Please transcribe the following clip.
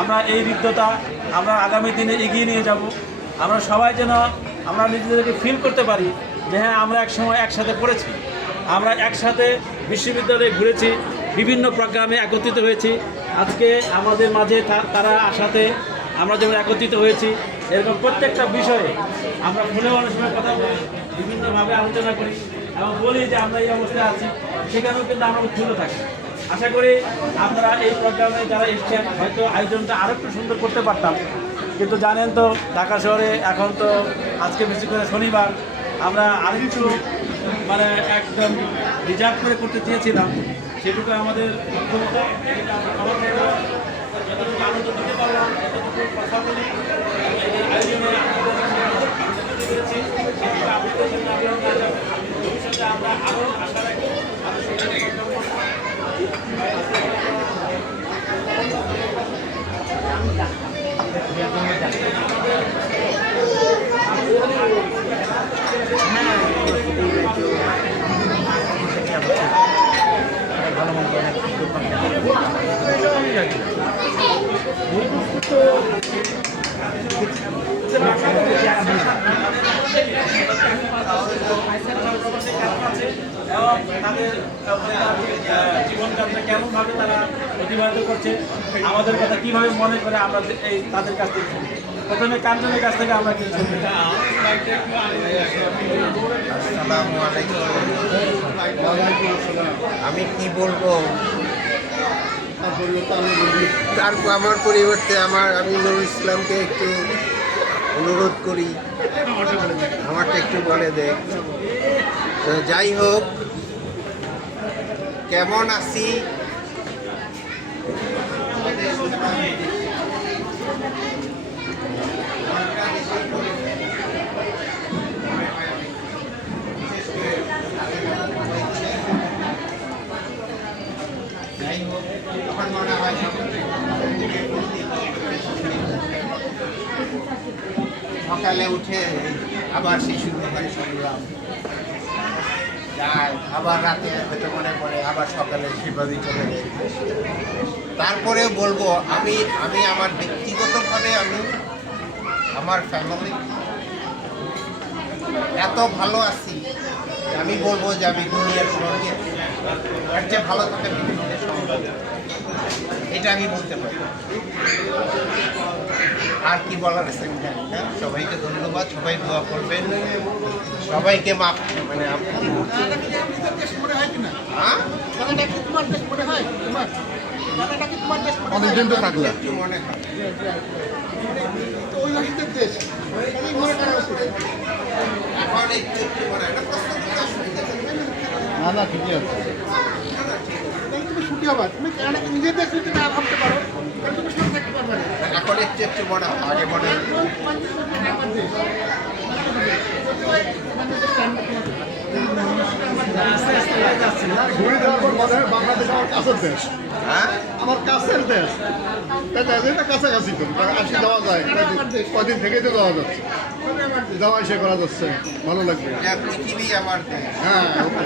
আমরা এই বিদ্যতা আমরা আগামী দিনে এগিয়ে নিয়ে যাব। আমরা সবাই যেন আমরা নিজেদেরকে ফিল করতে পারি যে হ্যাঁ আমরা একসময় একসাথে পড়েছি, আমরা একসাথে বিশ্ববিদ্যালয়ে ঘুরেছি, বিভিন্ন প্রোগ্রামে একত্রিত হয়েছি। আজকে আমাদের মাঝে তারা আসাতে আমরা যেমন একত্রিত হয়েছি, এরকম প্রত্যেকটা বিষয়ে আমরা ফোনেও অনেক সময় কথা বলি, বিভিন্নভাবে আলোচনা করি এবং বলি যে আমরা এই অবস্থায় আছি, সেখানেও কিন্তু আমরা উৎফুল্ল থাকি। আশা করি আপনারা এই প্রোগ্রামে যারা এসছেন হয়তো আয়োজনটা আরও একটু সুন্দর করতে পারতাম, কিন্তু জানেন তো ঢাকা শহরে এখন তো আজকে বেশি করে শনিবার, আমরা আরেকটু মানে একদম রিজার্ভ করে করতে চেয়েছিলাম, সেটুকু আমাদের ক্ষমতা, এটা আমরা ক্ষমা করবো। যতটুকু আনন্দ দিতে পারলাম, যতটুকু কথা বলি এই আয়োজনে আপনাদের পেরেছি, সেটুকু আপনাদের জন্য ভবিষ্যতে আমরা আরও আশা রাখি আরও সুন্দর এবং তাদের জীবনযাত্রা কেমনভাবে তারা অতিবাহিত করছে, আমাদের কথা কীভাবে মনে করে আমরা এই তাদের কাছ থেকে শুনি। প্রথমে কাঞ্চনের কাছ থেকে আমরা কিছু শুনতে চাই। আসসালামু আলাইকুম। আমি কি বলবো, তার আমার পরিবর্তে আমি নুরুল ইসলামকে একটু অনুরোধ করি আমারটা একটু বলে দে। তো যাই হোক, কেমন আছি আমার মনে হয় সকালে উঠে আবার সেই শুক্রবারে সংগ্রাম যায়, আবার রাতে হয়তো মনে পড়ে, আবার সকালে সেভাবেই চলে যায়। তারপরে বলবো আমি আমার ব্যক্তিগতভাবে আমার ফ্যামিলি এত ভালো আছি, আমি বলবো যে আমি দুনিয়ার সঙ্গে এর চেয়ে ভালো থাকে পৃথিবীতে সম্ভব, এটা আমি বলতে পারি। আর কি বলার আছে আমি জানি না। সবাইকে ধন্যবাদ, সবাই দোয়া করবেন, সবাইকে মাফ মানে অনেকদিন তো থাকলে মনে হয় এখন একটু মনে হয় না, প্রশ্ন করতে অসুবিধা নেই। না না ঠিকই আছে। তুমি ছুটি হবে, তুমি নিজের দেশ যদি না ভাবতে পারো তাহলে তুমি সুখে থাকতে পারবে না। এখন একটু মনে হয়, আগে মনে হয় ঘুরে যাওয়ার পর মনে হয় বাংলাদেশ আমার কাছের দেশ, হ্যাঁ আমার কাছের দেশ, তাই এটা কাছাকাছি তো আসি যাওয়া যায়, কদিন থেকেই তো যাওয়া যাচ্ছে, যাওয়া এসে করা যাচ্ছে, ভালো লাগবে। পৃথিবী আমার দেশ। হ্যাঁ ওকে।